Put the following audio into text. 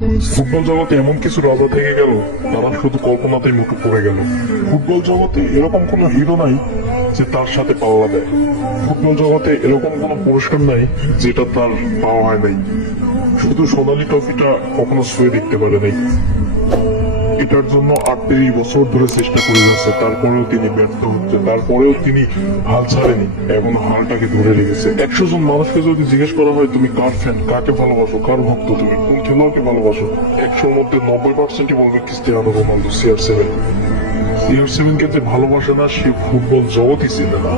Football জগতে এমন কিছু রাজা থেকে গেল, তারা শুধু কল্পনাতেই মুঠো পড়ে গেল। ফুটবল জগতে এরকম কোনো হিরো নাই যে তার সাথে পাল্লা দেয়। ফুটবল জগতে এরকম কোনো পুরস্কার নাই যেটা তার পাওয়া হয় নাই। শুধু সোনালী ট্রফিটা কখনো ছুঁয়ে দেখতে পারে নাই। এটার জন্য 38 বছর ধরে চেষ্টা করে যাচ্ছে, তারপরেও তিনি ব্যর্থ হচ্ছে। তারপরেও তিনি হাল ছাড়েনি, এখন হালটাকে ধরে রেখেছে। 100 জন মানুষকে যদি জিজ্ঞেস করা হয় তুমি কার ফ্যান, কাকে ভালোবাসো, কার ভক্ত, তুমি কোন খেলোয়াড়কে ভালোবাসো, 100-র মধ্যে 90%ই বলবে ক্রিস্টিয়ানো রোনালদো, CR7। CR7 কে যে ভালোবাসে না, সে ফুটবল জগতই চেনে না।